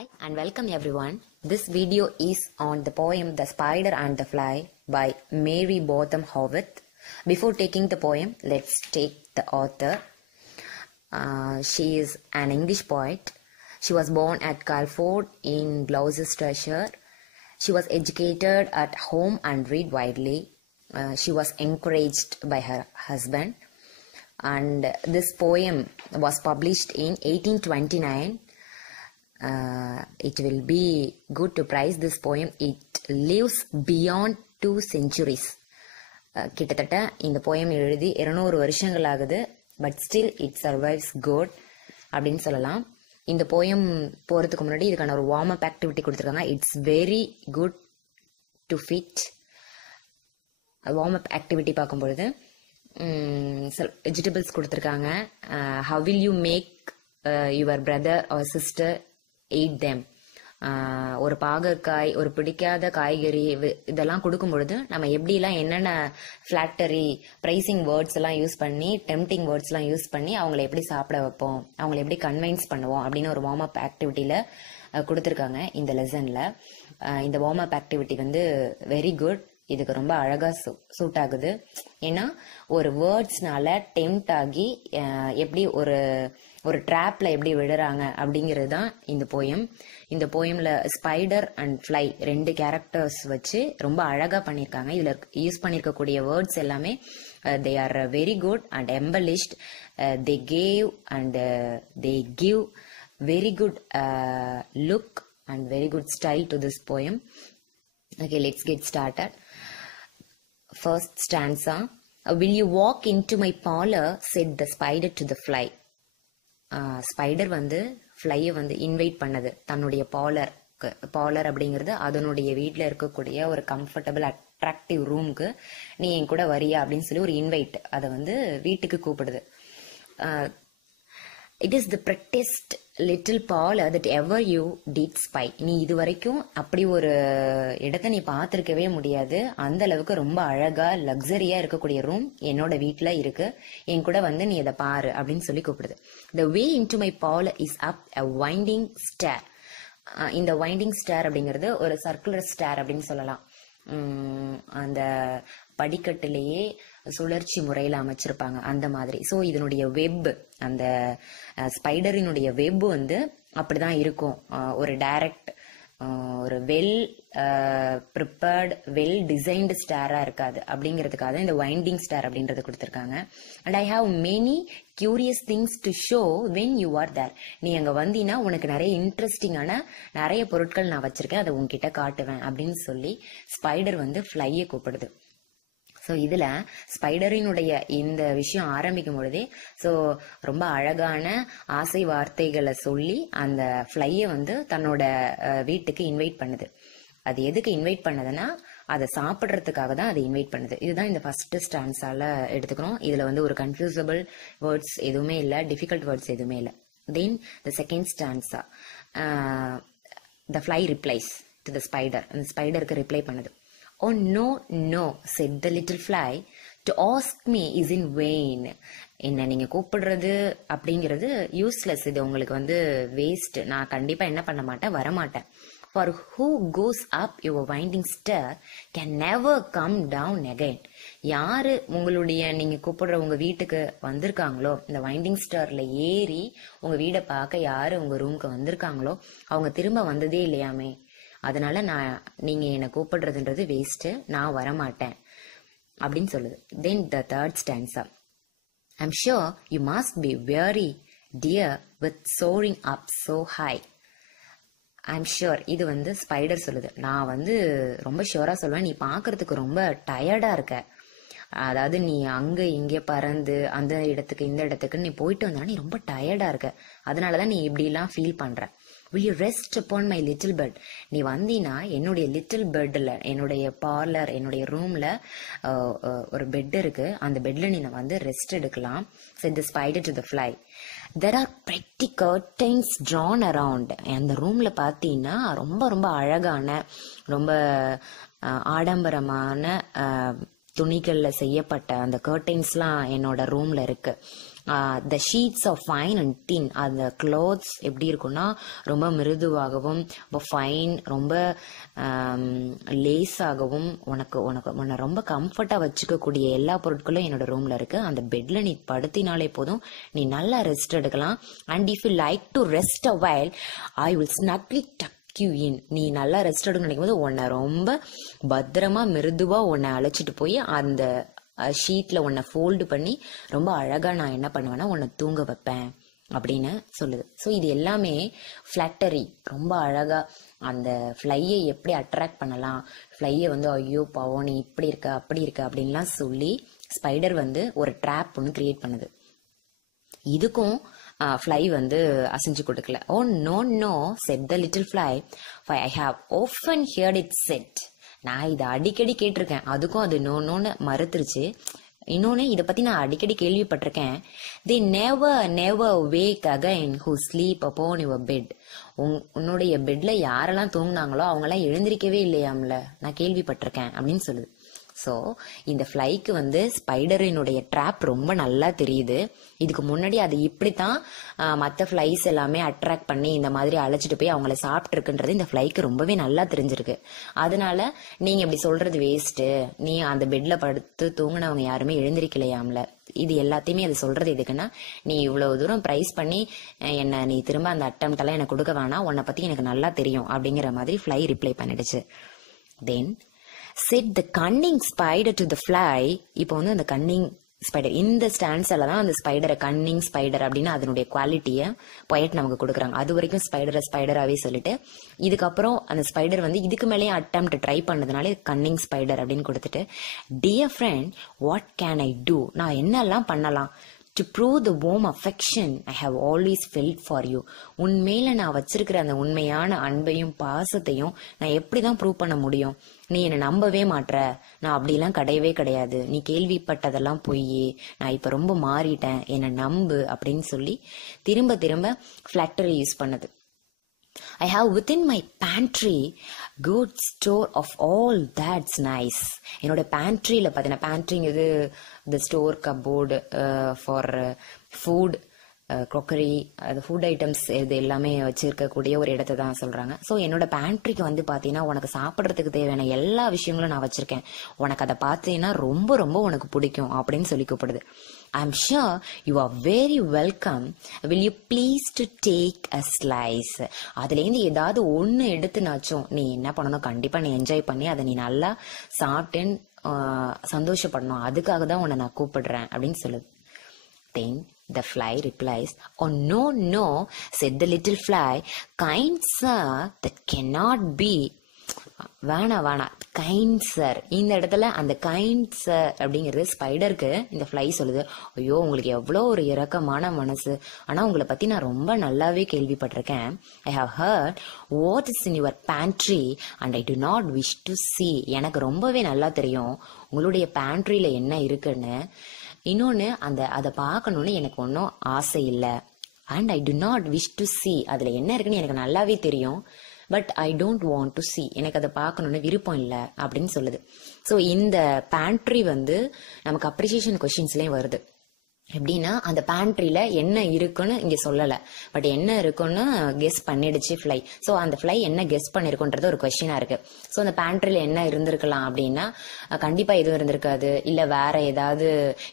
Hi and welcome everyone. This video is on the poem The Spider and the Fly by Mary Botham Howarth. Before taking the poem, let's take the author. She is an English poet. She was born at Calford in Gloucestershire. She was educated at home and read widely. She was encouraged by her husband. And this poem was published in 1829. It will be good to prize this poem. It lives beyond 2 centuries. கிட்டத்தட்ட இந்த poem எழுதி 200 வருஷங்கள் ஆகுது. But still it survives good அப்படின்னு சொல்லலாம். இந்த poem போகிறதுக்கு முன்னாடி இதுக்கான ஒரு வார்ம் அப் ஆக்டிவிட்டி கொடுத்துருக்காங்க. It's very good to fit. Warm up activity பார்க்கும்பொழுது வெஜிடபிள்ஸ் கொடுத்துருக்காங்க. How will you make your brother or sister eat them. ஒரு பாகற்காய், ஒரு பிடிக்காத காய்கறி இதெல்லாம் கொடுக்கும் பொழுது நம்ம எப்படிலாம் என்னென்ன ஃபிளாட்டரி ப்ரைசிங் வேர்ட்ஸ் எல்லாம் யூஸ் பண்ணி, டெம்டிங் வேர்ட்ஸ் எல்லாம் யூஸ் பண்ணி அவங்களை எப்படி சாப்பிட வைப்போம், அவங்களை எப்படி கன்வின்ஸ் பண்ணுவோம் அப்படின்னு ஒரு வார்ம் அப் ஆக்டிவிட்டியில கொடுத்துருக்காங்க இந்த லெசன்ல. இந்த வார்ம் அப் ஆக்டிவிட்டி வந்து வெரி குட். இதுக்கு ரொம்ப அழகா சூட் ஆகுது. ஏன்னா ஒரு வேர்ட்ஸ்னால டெம்ட் ஆகி எப்படி ஒரு ட்ராப்ல எப்படி விடுறாங்க அப்படிங்கிறது தான் இந்த போயம். இந்த போயம்ல ஸ்பைடர் அண்ட் ஃப்ளை 2 கேரக்டர்ஸ் வச்சு ரொம்ப அழகா பண்ணியிருக்காங்க. இதுல யூஸ் பண்ணிருக்கக்கூடிய வேர்ட்ஸ் எல்லாமே they are very good and embellished. They give very good look and very good style to this poem. Okay, let's get started. First stanza. Will you walk into my parlor, said the spider to the fly. Spider வந்து ஃப்ளையை வந்து invite பண்ணது தன்னுடைய parlour அப்படிங்கிறது அதனுடைய வீட்டில் இருக்கக்கூடிய ஒரு comfortable attractive ரூமுக்கு நீ என் கூட வரியா அப்படின்னு சொல்லி ஒரு இன்வைட் அதை வந்து வீட்டுக்கு கூப்பிடுது. It is the prettiest little parlor that ever you did spy. நீ இது வரைக்கும் அப்படி ஒரு இடத்தை நீ பார்த்திருக்கவே முடியாது. அந்த அளவுக்கு ரொம்ப அழகா லக்ஸரியா இருக்கக்கூடிய ரூம் என்னோட வீட்டுல இருக்கு. என் கூட வந்து நீ இதை பாரு அப்படின்னு சொல்லி கூப்பிடுது. The way into my parlor is up a winding stair. இந்த வைண்டிங் ஸ்டேர் அப்படிங்கிறது ஒரு சர்க்குலர் ஸ்டேர் அப்படின்னு சொல்லலாம். அந்த படிக்கட்டிலேயே சுழற்சி முறையில அமைச்சிருப்பாங்க அந்த மாதிரி. ஸோ இதனுடைய வெப், அந்த ஸ்பைடரினுடைய வெப் வந்து அப்படிதான் இருக்கும். ஒரு டைரக்ட், ஒரு வெல் ப்ரிப்பேர்ட், வெல் டிசைன்டு ஸ்டாரா இருக்காது. அப்படிங்கிறதுக்காக இந்த வைண்டிங் ஸ்டார் அப்படின்றது கொடுத்துருக்காங்க. And I have many curious things to show when you are there. நீ அங்க வந்தீங்கன்னா உனக்கு நிறைய இன்ட்ரெஸ்டிங்கான நிறைய பொருட்கள் நான் வச்சிருக்கேன், அதை உன்கிட்ட காட்டுவேன் அப்படின்னு சொல்லி ஸ்பைடர் வந்து ஃப்ளையை கூப்பிடுது. ஸோ இதுல ஸ்பைடரினுடைய இந்த விஷயம் ஆரம்பிக்கும் பொழுதே ரொம்ப அழகான ஆசை வார்த்தைகளை சொல்லி அந்த ஃப்ளையை வந்து தன்னோட வீட்டுக்கு இன்வைட் பண்ணுது. அது எதுக்கு இன்வைட் பண்ணதுன்னா அதை சாப்பிட்றதுக்காக தான் அதை இன்வைட் பண்ணுது. இதுதான் இந்த ஃபர்ஸ்ட் ஸ்டான்ஸால எடுத்துக்கிறோம். இதுல வந்து ஒரு கன்ஃபியூசபிள் வேர்ட்ஸ் எதுவுமே இல்லை, டிஃபிகல்ட் வேர்ட்ஸ் எதுவுமே இல்லை. Then the second stanza, the fly replies to the spider. அந்த ஸ்பைடருக்கு ரிப்ளை பண்ணுது. Oh no, no, said the little fly. To ask me is in vain. என்ன நீங்க கூப்பிடுறது அப்படிங்கிறது யூஸ்லெஸ். இது உங்களுக்கு வந்து வேஸ்ட். நான் கண்டிப்பா என்ன பண்ண மாட்டேன், வரமாட்டேன். For who goes up your winding stair can never come down again. யாரு உங்களுடைய நீங்க கூப்பிடுற உங்க வீட்டுக்கு வந்திருக்காங்களோ, இந்த வைண்டிங் ஸ்டார்ல ஏறி உங்க வீடை பார்க்க யாரு உங்க ரூமுக்கு வந்திருக்காங்களோ அவங்க திரும்ப வந்ததே இல்லையாமே. அதனால நீங்க என்ன கூப்பிடுறதுன்றது வேஸ்ட், நான் வரமாட்டேன் அப்படின்னு சொல்லுது. Then the third stanza. I'm sure you must be very dear with soaring up so high. I'm sure, இது வந்து ஸ்பைடர் சொல்லுது. நான் வந்து ரொம்ப ஷூரா சொல்லுவேன், நீ பாக்குறதுக்கு ரொம்ப டயர்டா இருக்க. அதாவது நீ அங்க இங்க பறந்து அந்த இடத்துக்கு இந்த இடத்துக்கு நீ போயிட்டு வந்தா நீ ரொம்ப டயர்டா இருக்க. அதனாலதான் நீ இப்படி எல்லாம் ஃபீல் பண்ற. Will you rest upon my little bed? நீ வந்தீனா என்னுடைய லிட்டில் பெட்ல, என்னுடைய பார்லர், என்னுடைய ரூம்ல ஒரு பெட் இருக்கு, அந்த பெட்ல நீ வந்து ரெஸ்ட் எடுக்கலாம். said the spider to the fly. There are pretty curtains drawn around. அந்த ரூம்ல பாத்தீங்கன்னா ரொம்ப ரொம்ப அழகான, ரொம்ப ஆடம்பரமான துணிகள்ல செய்யப்பட்ட அந்த கர்டைன்ஸ்லாம் என்னோட ரூம்ல இருக்கு. The sheets of fine and thin. அந்த கிளாத்ஸ் எப்படி இருக்கும்னா ரொம்ப மிருதுவாகவும், ரொம்ப ஃபைன், ரொம்ப லேஸாகவும், உன்னை ரொம்ப கம்ஃபர்ட்டா வச்சுக்கக்கூடிய எல்லா பொருட்களும் என்னோட ரூம்ல இருக்கு. அந்த பெட்ல நீ படுத்தினாலே போதும், நீ நல்லா ரெஸ்ட் எடுக்கலாம். And if you like to rest a while, I will snuggly tuck you in. நீ நல்லா ரெஸ்ட் எடுக்கணும்னு நினைக்கும் போது உன்னை ரொம்ப பத்திரமா மிருதுவா உன்னை அழைச்சிட்டு போய் அந்த ஷீட்ல உன்னை ஃபோல்டு பண்ணி ரொம்ப அழகா நான் என்ன பண்ணுவேன்னா உன்னை தூங்க வைப்பேன் அப்படின்னு சொல்லுது. ஸோ இது எல்லாமே ஃபிளாட்டரி. ரொம்ப அழகா அந்த ஃப்ளையை எப்படி அட்ராக்ட் பண்ணலாம், ஃப்ளையை வந்து ஐயோ பாவம் நீ இப்படி இருக்க அப்படி இருக்க அப்படின்லாம் சொல்லி ஸ்பைடர் வந்து ஒரு ட்ராப் ஒன்று கிரியேட் பண்ணுது. இதுக்கும் ஃப்ளை வந்து அசைஞ்சு கொடுக்கல. Oh no no said the little fly, I have often heard it said. நான் இதை அடிக்கடி கேட்டிருக்கேன், அதுக்கும் அது நோன்னு மறுத்துருச்சு. இன்னொன்னு இதை பத்தி நான் அடிக்கடி கேள்விப்பட்டிருக்கேன். they never wake again who sleep upon your bed. உன்னுடைய பெட்ல யாரெல்லாம் தூங்குனாங்களோ அவங்க எல்லாம் எழுந்திருக்கவே இல்லையாம்ல, நான் கேள்விப்பட்டிருக்கேன் அப்படின்னு சொல்லுது. ஸோ இந்த ஃப்ளைக்கு வந்து ஸ்பைடரினுடைய ட்ராப் ரொம்ப நல்லா தெரியுது. இதுக்கு முன்னாடி அது இப்படித்தான் மற்ற ஃப்ளைஸ் எல்லாமே அட்ராக்ட் பண்ணி இந்த மாதிரி அழைச்சிட்டு போய் அவங்கள சாப்பிட்டுருக்குன்றது இந்த ஃப்ளைக்கு ரொம்பவே நல்லா தெரிஞ்சிருக்கு. அதனால நீங்க இப்படி சொல்றது வேஸ்ட்டு, நீ அந்த பெட்ல படுத்து தூங்கினவங்க யாருமே எழுந்திருக்கலையாம்ல, இது எல்லாத்தையுமே அது சொல்றது எதுக்குன்னா, நீ இவ்வளவு தூரம் பிரைஸ் பண்ணி என்ன நீ திரும்ப அந்த அட்டம்ப்ட் எல்லாம் எனக்கு கொடுக்க வேணாம், உன்னை பத்தி எனக்கு நல்லா தெரியும் அப்படிங்கிற மாதிரி ஃப்ளை ரிப்ளை பண்ணிடுச்சு. தென் said the cunning spider to the fly. இப்போ வந்து அந்த கன்னிங் ஸ்பைடர், இந்த ஸ்டான்ஸ்ல தான் அந்த ஸ்பைடரை கன்னிங் ஸ்பைடர் அப்படின்னு அதனுடைய குவாலிட்டியை பொயட் நமக்கு கொடுக்குறாங்க. அது வரைக்கும் ஸ்பைடராகவே சொல்லிட்டு இதுக்கப்புறம் அந்த ஸ்பைடர் வந்து இதுக்கு மேலேயே அட்டெம்ப்ட் ட்ரை பண்ணதுனால கன்னிங் ஸ்பைடர் அப்படின்னு கொடுத்துட்டு, dear friend what can I do, நான் என்னெல்லாம் பண்ணலாம், to prove the warm affection I have always felt for you. உன்மேல நான் வச்சிருக்கிற அந்த உண்மையான அன்பையும் பாசத்தையும் நான் எப்படிதான் ப்ரூவ் பண்ண முடியும், நீ என்னை நம்பவே மாட்ற, நான் அப்படிலாம் கிடையவே கிடையாது, நீ கேள்விப்பட்டதெல்லாம் பொய், நான் இப்ப ரொம்ப மாறிட்டேன், என்னை நம்பு அப்படின்னு சொல்லி திரும்ப திரும்ப ஃபிளாக்டரி யூஸ் பண்ணது. I have within my pantry good store of all that's nice. என்னோட பேண்ட்ரியில பார்த்தீங்கன்னா, பேண்ட்ரிங்கிறது the store cupboard for food, க்ரோக்கரி, அது ஃபுட் ஐட்டம்ஸ் இது எல்லாமே வச்சிருக்கக்கூடிய ஒரு இடத்த தான் சொல்றாங்க. ஸோ என்னோட பேண்ட்ரிக்கு வந்து பார்த்தீங்கன்னா உனக்கு சாப்பிட்றதுக்கு தேவையான எல்லா விஷயங்களும் நான் வச்சிருக்கேன், உனக்கு அதை பார்த்தீங்கன்னா ரொம்ப ரொம்ப உனக்கு பிடிக்கும் அப்படின்னு சொல்லி கூப்பிடுது. I am sure you are very welcome, will you please to take a slice. அதுலேருந்து ஏதாவது ஒன்று எடுத்துனாச்சும் நீ என்ன பண்ணணும், கண்டிப்பாக நீ என்ஜாய் பண்ணி அதை நீ நல்லா சாப்பிட்டேன்னு சந்தோஷப்படணும், அதுக்காக தான் உன்னை நான் கூப்பிடுறேன் அப்படின்னு சொல்லுது. Then the fly replies, oh no no, said the little fly, kind sir, that cannot be. வேணா கைண்ட் சார், இந்த இடத்துல அந்த கைண்ட் சார் அப்படிங்கிறது ஸ்பைடருக்கு இந்த ஃப்ளை சொல்லுது, ஐயோ உங்களுக்கு எவ்வளோ ஒரு இரக்கமான மனசு, ஆனா உங்களை பத்தி நான் ரொம்ப நல்லாவே கேள்விப்பட்டிருக்கேன். I have heard what is in your pantry and I do not wish to see. எனக்கு ரொம்பவே நல்லா தெரியும் உங்களுடைய பேண்ட்ரியில என்ன இருக்குன்னு, இன்னொன்னு அதை பார்க்கணும்னு எனக்கு ஒன்றும் ஆசை இல்லை. And I do not wish to see, அதுல என்ன இருக்குன்னு எனக்கு நல்லாவே தெரியும், but I don't want to see, எனக்கு அதை பார்க்கணும்னு விருப்பம் இல்லை அப்படின்னு சொல்லுது. ஸோ இந்த பேண்ட்ரி வந்து நமக்கு அப்ரிசியேஷன் கொஸ்டின்ஸ்லேயும் வருது. எப்படின்னா அந்த பேண்ட்ரியில என்ன இருக்குன்னு இங்க சொல்லல, பட் என்ன இருக்குன்னு கெஸ் பண்ணிடுச்சு ஃப்ளை. ஸோ அந்த ஃப்ளை என்ன கெஸ் பண்ணிருக்குன்றது ஒரு கொஸ்டினா இருக்கு. ஸோ அந்த பேண்ட்ரியில என்ன இருந்திருக்கலாம் அப்படின்னா, கண்டிப்பா எதுவும் இருந்திருக்காது, இல்ல வேற ஏதாவது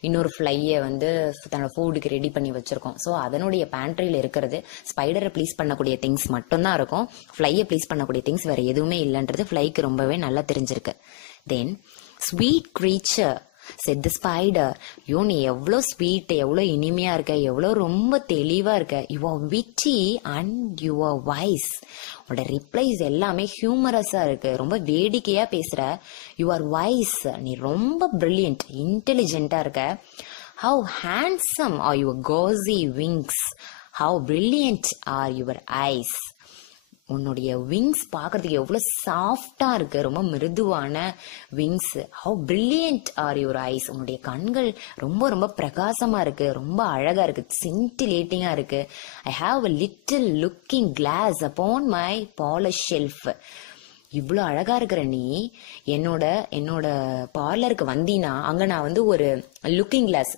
இன்னொரு ஃப்ளையை வந்து தன்னோட ஃபுட்டுக்கு ரெடி பண்ணி வச்சிருக்கோம். ஸோ அதனுடைய பேண்ட்ரியில இருக்கிறது ஸ்பைடரை ப்ளீஸ் பண்ணக்கூடிய திங்ஸ் மட்டும்தான் இருக்கும், ஃப்ளையை ப்ளீஸ் பண்ணக்கூடிய திங்ஸ் வேற எதுவுமே இல்லைன்றது ஃப்ளைக்கு ரொம்பவே நல்லா தெரிஞ்சிருக்கு. Then sweet creature said the spider, யோ நீ எவ்வளோ ஸ்வீட், எவ்வளோ இனிமையா இருக்க, எவ்வளோ ரொம்ப தெளிவா இருக்க, you are witty and you are wise. உன்னோட ரிப்ளைஸ் எல்லாமே ஹியூமரஸா இருக்கு, ரொம்ப வேடிக்கையா பேசுற, யூ ஆர் வைஸ், நீ ரொம்ப பிரில்லியன்ட் இன்டெலிஜென்ட்டா இருக்க. How handsome are your gauzy wings, how brilliant are your eyes. உன்னுடைய விங்ஸ் பார்க்கறதுக்கு எவ்வளோ சாஃப்டா இருக்கு, ரொம்ப மிருதுவான wings. How brilliant are your eyes, உன்னுடைய கண்கள் ரொம்ப ரொம்ப பிரகாசமா இருக்கு, ரொம்ப அழகா இருக்கு, சின்டிலேட்டிங்கா இருக்கு. I have a little looking glass upon my polish shelf. இவ்வளோ அழகா இருக்கிற நீ என்னோட பார்லருக்கு வந்தீனா அங்க நான் வந்து ஒரு லுக்கிங் கிளாஸ்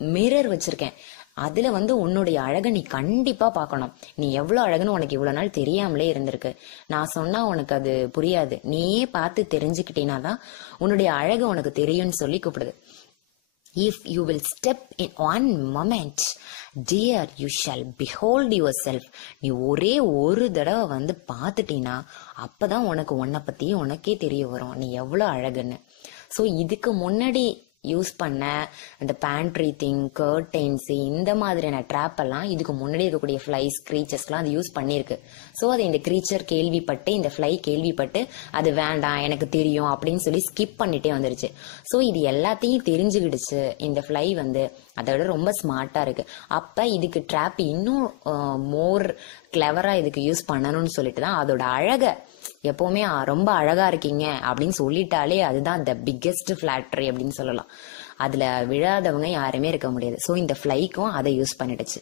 மிரர் வச்சிருக்கேன், அதுல வந்து உன்னுடைய அழகை நீ கண்டிப்பா பார்க்கணும். நீ எவ்வளவு அழகுன்னு உனக்கு இவ்வளவு நாள் தெரியாமலே இருந்திருக்கு. நான் சொன்னா உனக்கு அது புரியாது. நீயே பார்த்து தெரிஞ்சுக்கிட்டீனா தான் உன்னுடைய அழகு உனக்கு தெரியும்னு சொல்லி கூப்பிடுது. If you will step in one moment, dear, you shall behold yourself. நீ ஒரே ஒரு தடவை வந்து பார்த்துட்டீனா அப்பதான் உனக்கு உன்னை பத்தி உனக்கே தெரிய வரும் நீ எவ்வளவு அழகுன்னு. சோ இதுக்கு முன்னாடி யூஸ் பண்ண இந்த பேண்ட்ரி திங், கர்டைன்ஸ், இந்த மாதிரியான ட்ராப் எல்லாம் இதுக்கு முன்னாடி இருக்கக்கூடிய ஃபிளைஸ், கிரீச்சர்ஸ்லாம் அது யூஸ் பண்ணிருக்கு. ஸோ அதை இந்த கிரீச்சர் கேள்விப்பட்டு, இந்த ஃபிளை கேள்விப்பட்டு அது வேண்டாம் எனக்கு தெரியும் அப்படின்னு சொல்லி ஸ்கிப் பண்ணிட்டே வந்துருச்சு. ஸோ இது எல்லாத்தையும் தெரிஞ்சுக்கிடுச்சு இந்த ஃபிளை வந்து. அதோட ரொம்ப ஸ்மார்ட்டா இருக்கு. அப்ப இதுக்கு ட்ராப் இன்னும் மோர் கிளவரா இதுக்கு யூஸ் பண்ணணும்னு சொல்லிட்டு தான் அதோட அழக எப்பவுமே ரொம்ப அழகா இருக்கீங்க அப்படின்னு சொல்லிட்டாலே அதுதான் த பிக்கெஸ்ட் ஃபிளாட்ரி அப்படின்னு சொல்லலாம். அதுல விழாதவங்க யாருமே இருக்க முடியாது. ஸோ இந்த ஃபிளைக்கும் அதை யூஸ் பண்ணிடுச்சு.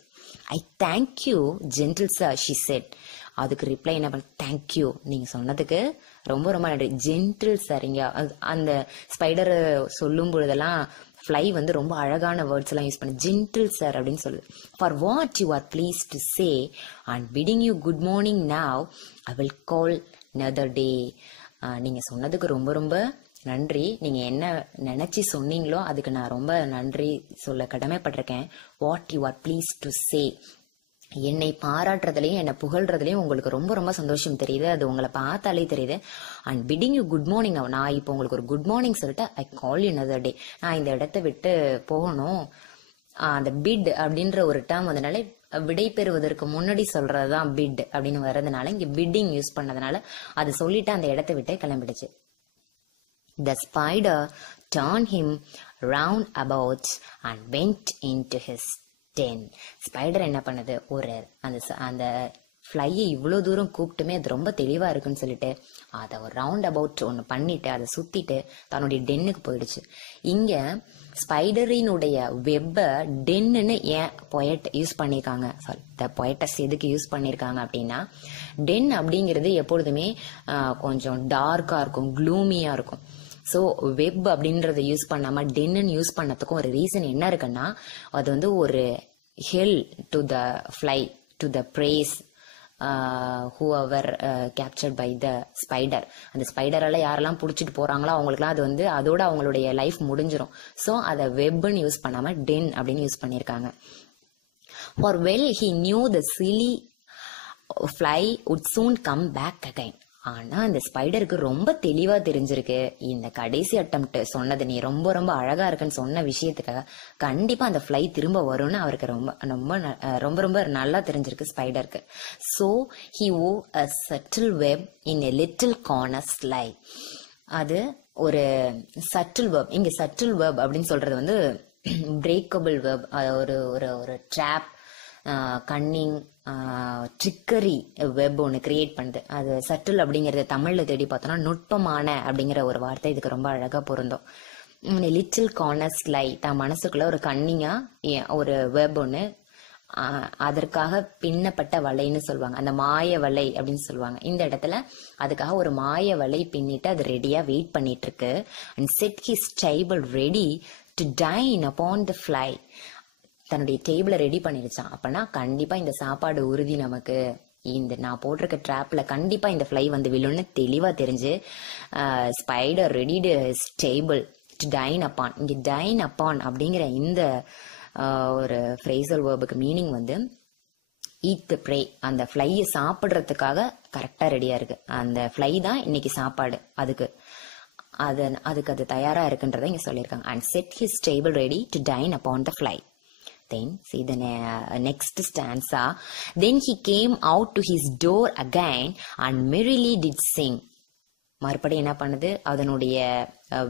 I thank you gentle sir, she said. அதுக்கு ரிப்ளை என்ன பண்ண, தேங்க்யூ நீங்க சொன்னதுக்கு ரொம்ப ரொம்ப நன்றி ஜென்டில் சார். இங்க அந்த ஸ்பைடர் சொல்லும் பொழுதெல்லாம் ஃபிளை வந்து ரொம்ப அழகான வேர்ட்ஸ் எல்லாம் யூஸ் பண்ணி ஜென்டில் சார் அப்படின்னு சொல்லுது. For what you are please to say and bidding you good morning now I will call another day. நீங்க சொன்னதுக்கு ரொம்ப ரொம்ப நன்றி. நீங்க என்ன நினைச்சு சொன்னீங்களோ அதுக்கு நான் ரொம்ப நன்றி சொல்ல கடமைப்பட்டிருக்கேன். What you are please to say. என்னை பாராட்டுறதுலயும் என்னை புகழ்றதுலயும் உங்களுக்கு ரொம்ப ரொம்ப சந்தோஷம் தெரியுது. அது உங்களை பார்த்தாலே தெரியுது. And bidding you good morning. நான் இப்போ உங்களுக்கு ஒரு குட் மார்னிங் சொல்லிட்டு ஐ கால் யூ another day. நான் இந்த இடத்த விட்டு போகணும். அந்த பிட் அப்படின்ற ஒரு டேர்ம் வந்தனால விடை பெறுவதற்கு முன்னாடி சொல்றதுதான் பிட் அப்படின்னு வர்றதுனால இங்க பிட்டிங் யூஸ் பண்ணதுனால அது சொல்லிட்டு அந்த இடத்தை விட்டு கிளம்பிடுச்சு. The spider turned him round about and went into his den. Spider என்ன பண்ணுது, ஒரு அந்த ஃப்ளையை இவ்வளவு தூரம் கூப்பிட்டுமே அது ரொம்ப தெளிவா இருக்குன்னு சொல்லிட்டு அதை ஒரு ரவுண்ட் அபவுட் ஒன்னு பண்ணிட்டு அதை சுத்திட்டு தன்னுடைய டென்னுக்கு போயிடுச்சு. இங்க ஸ்பைடரினுடைய வெப்ப டென்னு ஏன் பொயட் யூஸ் பண்ணிருக்காங்க, சாரி த பொயட்டஸ் எதுக்கு யூஸ் பண்ணிருக்காங்க அப்படின்னா, டென் அப்படிங்கிறது எப்பொழுதுமே கொஞ்சம் டார்க்கா இருக்கும், க்ளூமியா இருக்கும். ஸோ வெப் அப்படின்றத யூஸ் பண்ணாம டென்னு யூஸ் பண்ணதுக்கும் ஒரு ரீசன் என்ன இருக்குன்னா, அது வந்து ஒரு hell to the fly, to the preys whoever captured by the spider. அந்த ஸ்பைடரால யாரெல்லாம் புடிச்சிட்டு போறாங்களோ அவங்களுக்குலாம் அது வந்து அதோட அவங்களுடைய லைஃப் முடிஞ்சிரும். ஸோ அதை வெப்னு யூஸ் பண்ணாம டென் அப்படின்னு யூஸ் பண்ணிருக்காங்க. For well he knew the silly fly would soon come back again. ஆனா அந்த ஸ்பைடருக்கு ரொம்ப தெளிவா தெரிஞ்சிருக்கு, இந்த கடைசி அட்டம்ப்ட் சொன்னது நீ ரொம்ப ரொம்ப அழகா இருக்குன்னு சொன்ன விஷயத்துக்காக கண்டிப்பா அந்த ஃப்ளை திரும்ப வரும்னு அவருக்கு ரொம்ப ரொம்ப ரொம்ப ரொம்ப நல்லா தெரிஞ்சிருக்கு ஸ்பைடருக்கு. So he wove a subtle web in a little corner slide. அது ஒரு சட்டில் வெப். இங்க சட்டில் வெப் அப்படின்னு சொல்றது வந்து பிரேக்கபிள் வெப், ஒரு ஒரு ட்ராப், கன்னிங், ட்ரிக்கரி வெப் ஒன்று கிரியேட் பண்ணுது. அது சட்டில் அப்படிங்கறத தமிழ்ல தேடி பார்த்தோம்னா நுட்பமான அப்படிங்கிற ஒரு வார்த்தை இதுக்கு ரொம்ப அழகா பொருந்தும். லிட்டில் கார்னர் ஸ்லை, தான் மனசுக்குள்ள ஒரு கன்னிங்கா ஒரு வெப் ஒன்று, அதற்காக பின்னப்பட்ட வலைன்னு சொல்லுவாங்க, அந்த மாய வலை அப்படின்னு சொல்லுவாங்க. இந்த இடத்துல அதுக்காக ஒரு மாய வலை பின்னிட்டு அது ரெடியா வெயிட் பண்ணிட்டு இருக்கு. And set his table ready to dine upon the fly. தன்னுடைய டேபிளை ரெடி பண்ணிருச்சான். அப்பனா கண்டிப்பா இந்த சாப்பாடு உறுதி, நமக்கு இந்த நான் போட்டிருக்க ட்ராப்ல கண்டிப்பா இந்த ஃப்ளை வந்து விழுன்னு தெளிவா தெரிஞ்சு spider readied table to dine upon. இங்க டைன் அப்பான் அப்படிங்கிற இந்த ஒரு ஃப்ரேசல் வேர்புக்கு மீனிங் வந்து ஈட் த ப்ரே. அந்த ஃப்ளையை சாப்பிடுறதுக்காக கரெக்டா ரெடியா இருக்கு. அந்த ஃப்ளை தான் இன்னைக்கு சாப்பாடு, அதுக்கு அது தயாரா இருக்குன்றத இங்க சொல்லியிருக்காங்க. And set his table ready to dine upon the fly. Then see the next stanza. Then he came out to his door again and merrily did sing. மறுபடியும் என்ன பண்ணுது, அதனுடைய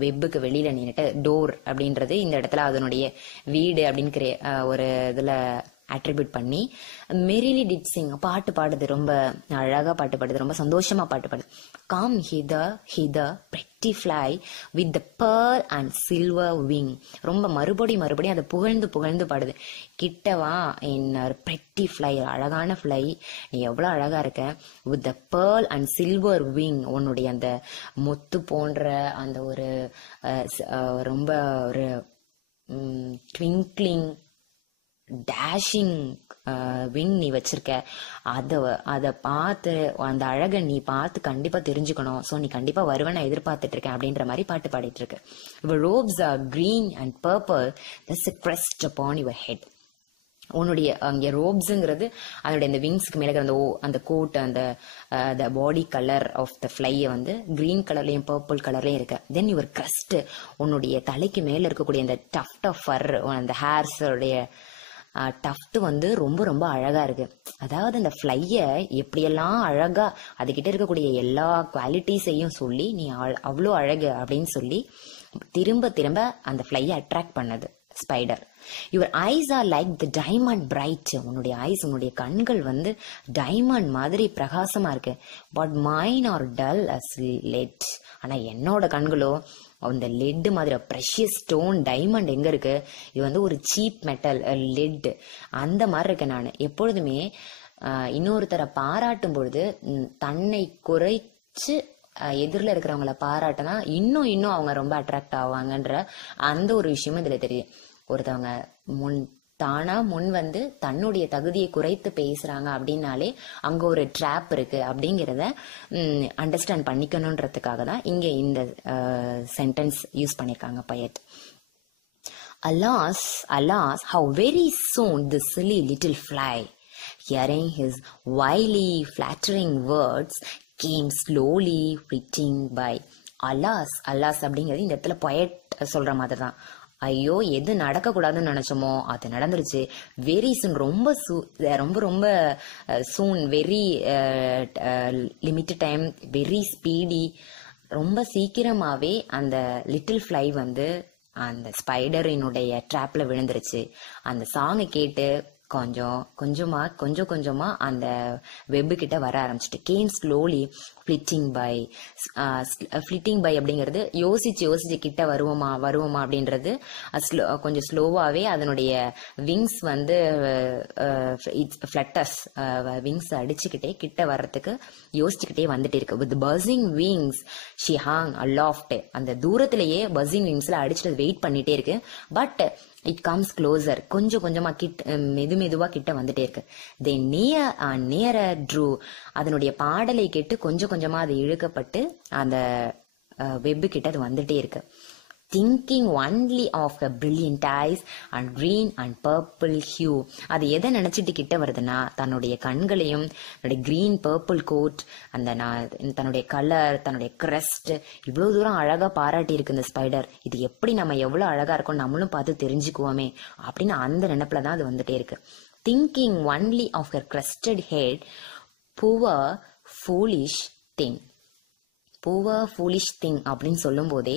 வெப்புக்கு வெளியில நின்னுட்டு, டோர் அப்படின்றது இந்த இடத்துல அதனுடைய வீடு அப்படின்னு ஒரு இதுல அட்ரிபியூட் பண்ணி மெரிலி டிட் சிங், பாட்டு பாடுது, ரொம்ப அழகா பாட்டு பாடுது, ரொம்ப சந்தோஷமா பாட்டு பாடுது. Come Khidr pretty fly with the pearl and silver wing. ரொம்ப மறுபடியும் அதை புகழ்ந்து பாடுது. கிட்டவா என் pretty fly, அழகான ஃப்ளை, நீ எவ்வளவு அழகா இருக்க, with the pearl and silver wing. உன்னுடைய அந்த முத்து போன்ற அந்த ஒரு ரொம்ப ஒரு ட்விங்க்லிங் டேஷிங் விங் நீ வச்சிருக்க, அதை பார்த்து அந்த அழகை நீ பார்த்து கண்டிப்பா தெரிஞ்சுக்கணும். ஸோ நீ கண்டிப்பா வருவேன் நான் எதிர்பார்த்துட்டு இருக்கேன் அப்படின்ற மாதிரி பாட்டு பாடிட்டு இருக்கு. Your robes are green and purple, that's a crest upon your head. உன்னுடைய அங்கே ரோப்ஸுங்கிறது அதனுடைய அந்த விங்ஸ்க்கு மேலே அந்த அந்த கோட், அந்த பாடி கலர் ஆஃப் த ஃப்ளையை வந்து கிரீன் கலர்லயும் பர்பிள் கலர்லயும் இருக்கு. தென் யுவர் கிரஸ்ட், உன்னுடைய தலைக்கு மேல இருக்கக்கூடிய அந்த டஃப்ட் ஆஃப் ஃபர், அந்த ஹேர்ஸோடைய டஃப்ட் வந்து ரொம்ப ரொம்ப அழகா இருக்கு. அதாவது அந்த ஃப்ளைய எப்படியெல்லாம் அழகா அதுகிட்ட இருக்கக்கூடிய எல்லா குவாலிட்டிஸையும் சொல்லி நீ அவ்வளோ அழகு அப்படின்னு சொல்லி திரும்ப திரும்ப அந்த ஃப்ளையை அட்ராக்ட் பண்ணது spider. Your eyes are like the diamond bright, உன்னுடைய ஐஸ், உன்னுடைய கண்கள் வந்து டைமண்ட் மாதிரி பிரகாசமா இருக்கு. But mine are dull as lead, ஆனா என்னோட கண்களோ அந்த லெட் மாதிரி ப்ரெஷியஸ் ஸ்டோன் டைமண்ட் எங்க இருக்கு, இது வந்து ஒரு சீப் மெட்டல் லெட் அந்த மாதிரி இருக்கேன் நான். எப்பொழுதுமே இன்னொருத்தரை பாராட்டும் பொழுது தன்னை குறைச்சு எதிரில் இருக்கிறவங்கள பாராட்டினா இன்னும் அவங்க ரொம்ப அட்ராக்ட் ஆவாங்கன்ற அந்த ஒரு விஷயமும் இதுல தெரியும். ஒருத்தவங்க தானா முன் வந்து தன்னுடைய தகுதியை குறைத்து பேசுறாங்க அப்படின்னாலே அங்க ஒரு ட்ராப் இருக்கு அப்படிங்கிறத அண்டர்ஸ்டாண்ட் பண்ணிக்கணும்ன்றதுக்காக தான் இங்க இந்த சென்டென்ஸ் யூஸ் பண்ணிருக்காங்க poet. Alas, alas, how very soon the silly little fly, hearing his wily flattering words, came slowly flitting by. Alas alas அப்படிங்கிறது இந்த இடத்துல poet சொல்ற மாதிரி தான். ஐயோ, எது நடக்க கூடாதுன்னு நினைச்சோமோ அது நடந்துருச்சு. வெரி சூன், ரொம்ப ரொம்ப ரொம்ப soon, very limited time, very speedy, ரொம்ப சீக்கிரமாவே அந்த லிட்டில் ஃப்ளை வந்து அந்த ஸ்பைடரினுடைய ட்ராப்ல விழுந்துருச்சு. அந்த சாங்கை கேட்டு கொஞ்சம் கொஞ்சமா அந்த வெப் கிட்ட வர ஆரம்பிச்சுட்டு கேம் ஸ்லோலி ஃபிளிட்டிங் பை. ஃபிளிட்டிங் பை அப்படிங்கிறது யோசிச்சு கிட்ட வருவோமா அப்படின்றது கொஞ்சம் ஸ்லோவாவே அதனுடைய விங்ஸ் வந்து ஃபிளட்டர்ஸ் விங்ஸ் அடிச்சுக்கிட்டே கிட்ட வர்றதுக்கு யோசிச்சுக்கிட்டே வந்துட்டே இருக்கு. வித் பஸ்ஸிங் விங்ஸ் ஷி ஹாங் அலாஃப்ட், அந்த தூரத்திலேயே பஸ்ஸிங் விங்ஸ்ல அடிச்சுட்டு வெயிட் பண்ணிட்டே இருக்கு. பட் இட் கம்ஸ் க்ளோசர், கொஞ்சமா மெதுவா கிட்ட வந்துட்டே இருக்கு. தே நியர் ட்ரூ, அதனுடைய பாடலை கேட்டு கொஞ்சமா அது இழுக்கப்பட்டு அந்த வெப் கிட்ட அது வந்துட்டே இருக்கு. thinking only of her brilliant eyes and green and purple hue, அது எதை நினைச்சிட்டு கிட்ட வருதுன்னா தன்னுடைய கண்களையும் தன்னுடைய கிரீன் பர்பிள் கோட், அந்த தன்னுடைய கலர், தன்னுடைய கிரஸ்ட், இவ்வளவு தூரம் அழகா பாராட்டி இருக்கு இந்த ஸ்பைடர். இது எப்படி நம்ம எவ்வளவு அழகா இருக்கோம் நம்மளும் பார்த்து தெரிஞ்சுக்குவோமே அப்படின்னு அந்த நினைப்புலதான் அது வந்துட்டே இருக்கு. thinking only of her crested head, poor foolish thing. Poor foolish thing அப்படின்னு சொல்லும் போதே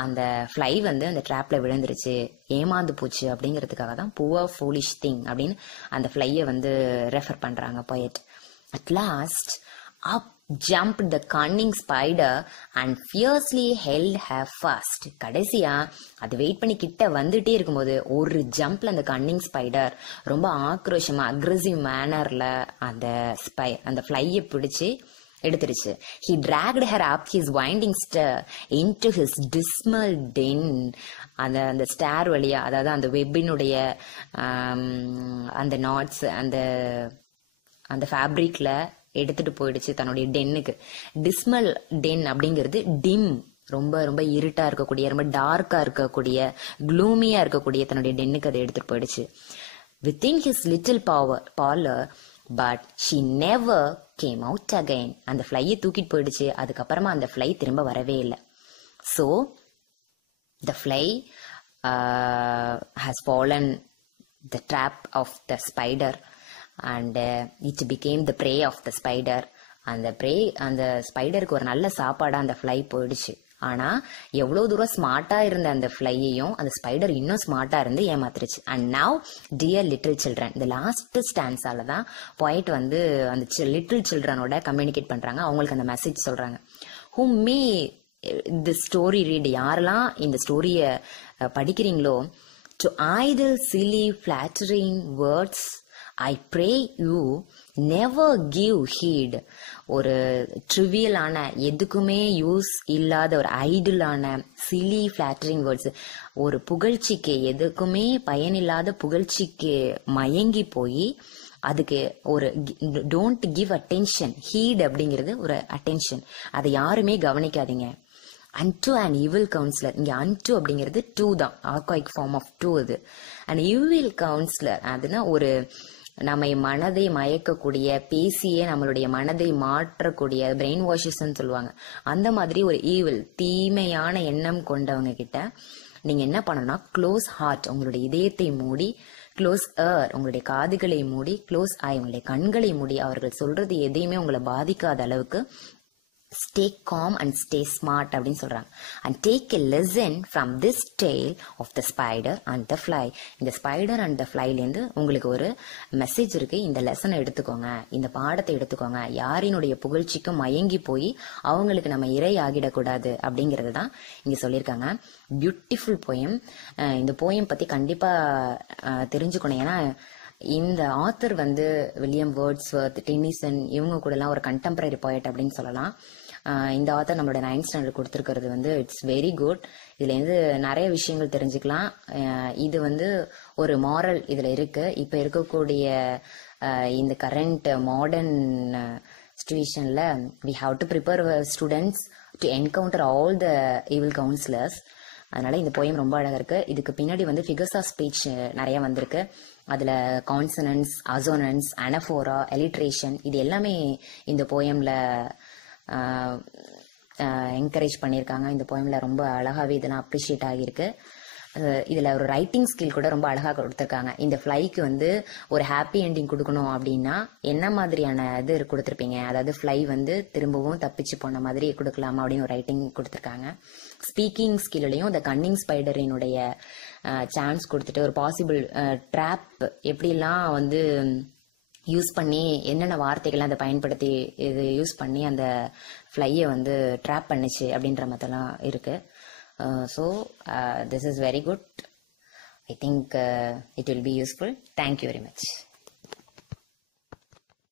அந்த ஃப்ளை வந்து அந்த ட்ராப்ல விழுந்துருச்சு, ஏமாந்து போச்சு அப்படிங்கிறதுக்காக தான் பூவர் ஃபூலிஷ் திங் அப்படின்னு அந்த ஃப்ளையை வந்து ரெஃபர் பண்றாங்க poet. At last up jumped the cunning spider and fiercely held her fast. கடைசியா அது வெயிட் பண்ணி கிட்ட வந்துட்டே இருக்கும்போது ஒரு ஜம்ப்ல அந்த கன்னிங் ஸ்பைடர் ரொம்ப ஆக்ரோஷமா அக்ரெசிவ் மேனர்ல அந்த ஃப்ளையை பிடிச்சு எடுத்துருச்சு. He dragged her up his winding stair into his dismal den. அந்த ஸ்டார் வழியா, அதாவது அந்த வெப்பினுடைய அந்த நாட்ஸ் அந்த ஃபேப்ரிக்ல எடுத்துட்டு போயிடுச்சு தன்னுடைய டென்னுக்கு. டிஸ்மல் டென் அப்படிங்கிறது டிம், ரொம்ப ரொம்ப இருட்டா இருக்கக்கூடிய, ரொம்ப டார்க்கா இருக்கக்கூடிய, க்ளூமியா இருக்கக்கூடிய தன்னுடைய டென்னுக்கு அதை எடுத்துட்டு போயிடுச்சு. Within his little parlor, but she never came out again. அந்த ஃப்ளையை தூக்கிட்டு போயிடுச்சு. அதுக்கப்புறமா அந்த ஃப்ளை திரும்ப வரவே இல்லை. So the fly has fallen the trap of the spider and it became the prey of the spider. அந்த ஸ்பைடருக்கு ஒரு நல்ல சாப்பாடா அந்த ஃப்ளை போயிடுச்சு. ஆனா எவ்வளவு தூரம் ஸ்மார்ட்டா இருந்த அந்த ஃப்ளையையும் அந்த ஸ்பைடர் இன்னும் ஸ்மார்ட்டா இருந்து ஏமாத்துருச்சு. And now dear little children, இந்த லாஸ்ட் ஸ்டான்ஸால தான் poet வந்து அந்த லிட்டில் சில்ட்ரனோட கம்யூனிகேட் பண்றாங்க, அவங்களுக்கு அந்த மெசேஜ் சொல்றாங்க. who may the story read, யாரெல்லாம் இந்த ஸ்டோரிய படிக்கிறீங்களோ, to idle silly flattering words I pray you never give heat. ஒரு ட்ரிவியலான, எதுக்குமே யூஸ் இல்லாத ஒரு ஐடியலான சிலி ஃபிளாட்டரிங் வேர்ட்ஸ், ஒரு புகழ்ச்சிக்கு, எதுக்குமே பயனில்லாத புகழ்ச்சிக்கு மயங்கி போய் அதுக்கு ஒரு டோன்ட் கிவ் அட்டென்ஷன். ஹீட் அப்படிங்கிறது ஒரு அட்டென்ஷன், அதை யாருமே கவனிக்காதீங்க. unto an evil counselor, இங்க unto அப்படிங்கிறது to தான், ஆர்காயிக் ஃபார்ம் ஆஃப் to இது. an evil counselor அதுனா ஒரு நம்ம மனதை மயக்கக்கூடிய, பேசியே நம்மளுடைய மனதை மாற்றக்கூடிய பிரெயின் வாஷஸ்ன்னு சொல்லுவாங்க. அந்த மாதிரி ஒரு ஈவில், தீமையான எண்ணம் கொண்டவங்க கிட்ட நீங்க என்ன பண்ணணும்னா க்ளோஸ் ஹார்ட், உங்களுடைய இதயத்தை மூடி, க்ளோஸ் ஏர் உங்களுடைய காதுகளை மூடி, க்ளோஸ் ஐ உங்களுடைய கண்களை மூடி, அவர்கள் சொல்றது எதையுமே உங்களை பாதிக்காத அளவுக்கு stay calm and stay smart அப்படின்னு சொல்றாங்க. And take a lesson from this tale of the spider and the fly. இந்த ஸ்பைடர் அண்ட் த ஃப்ளைலேருந்து உங்களுக்கு ஒரு மெசேஜ் இருக்கு. இந்த லெசனை எடுத்துக்கோங்க, இந்த பாடத்தை எடுத்துக்கோங்க. யாரினுடைய புகழ்ச்சிக்கும் மயங்கி போய் அவங்களுக்கு நம்ம இறை ஆகிடக்கூடாது அப்படிங்கிறது தான் இங்க சொல்லியிருக்காங்க. Beautiful poem. இந்த போயம் பத்தி கண்டிப்பா தெரிஞ்சுக்கணும். ஏன்னா இந்த ஆத்தர் வந்து வில்லியம் வேர்ட்ஸ்வர்த், டென்னிசன் இவங்க கூட எல்லாம் ஒரு கண்டெம்பரரி போயட் அப்படின்னு சொல்லலாம். இந்த ஆத்தர் நம்மளோட 9th ஸ்டாண்டர்ட் கொடுத்துருக்கிறது வந்து இட்ஸ் வெரி குட். இதுல இருந்து நிறைய விஷயங்கள் தெரிஞ்சுக்கலாம். இது வந்து ஒரு மாரல் இதுல இருக்கு. இப்ப இருக்கக்கூடிய இந்த கரண்ட் மாடர்ன் சிச்சுவேஷன்ல we have to prepare our students to encounter all the evil counselors. அதனால இந்த போயம் ரொம்ப அழகா இருக்கு. இதுக்கு பின்னாடி வந்து ஃபிகர்ஸ் ஆஃப் ஸ்பீச் நிறைய வந்திருக்கு. அதுல கான்சனன்ஸ், அசோனன்ஸ், அனஃபோரா, எலிட்ரேஷன் இது எல்லாமே இந்த போயம்ல என்கரேஜ் பண்ணியிருக்காங்க. இந்த போயம்ல ரொம்ப அழகாவே இதெல்லாம் அப்ரிஷியேட் ஆகியிருக்கு. இதுல ஒரு ரைட்டிங் ஸ்கில் கூட ரொம்ப அழகா கொடுத்துருக்காங்க. இந்த ஃப்ளைக்கு வந்து ஒரு ஹாப்பி எண்டிங் கொடுக்கணும் அப்படின்னா என்ன மாதிரியான இது கொடுத்துருப்பீங்க, அதாவது ஃப்ளை வந்து திரும்பவும் தப்பிச்சு போன மாதிரி கொடுக்கலாமா அப்படின்னு ஒரு ரைட்டிங் கொடுத்துருக்காங்க. ஸ்பீக்கிங் ஸ்கில்லையும் இந்த கன்னிங் ஸ்பைடரினுடைய சான்ஸ் கொடுத்துட்டு ஒரு பாசிபிள் ட்ராப் எப்படிலாம் வந்து யூஸ் பண்ணி, என்னென்ன வார்த்தைகள்லாம் அதை பயன்படுத்தி இது யூஸ் பண்ணி அந்த ஃப்ளையை வந்து ட்ராப் பண்ணுச்சு அப்படின்ற மாதிரிலாம் இருக்கு. So this is very good. I think it will be useful. Thank you very much.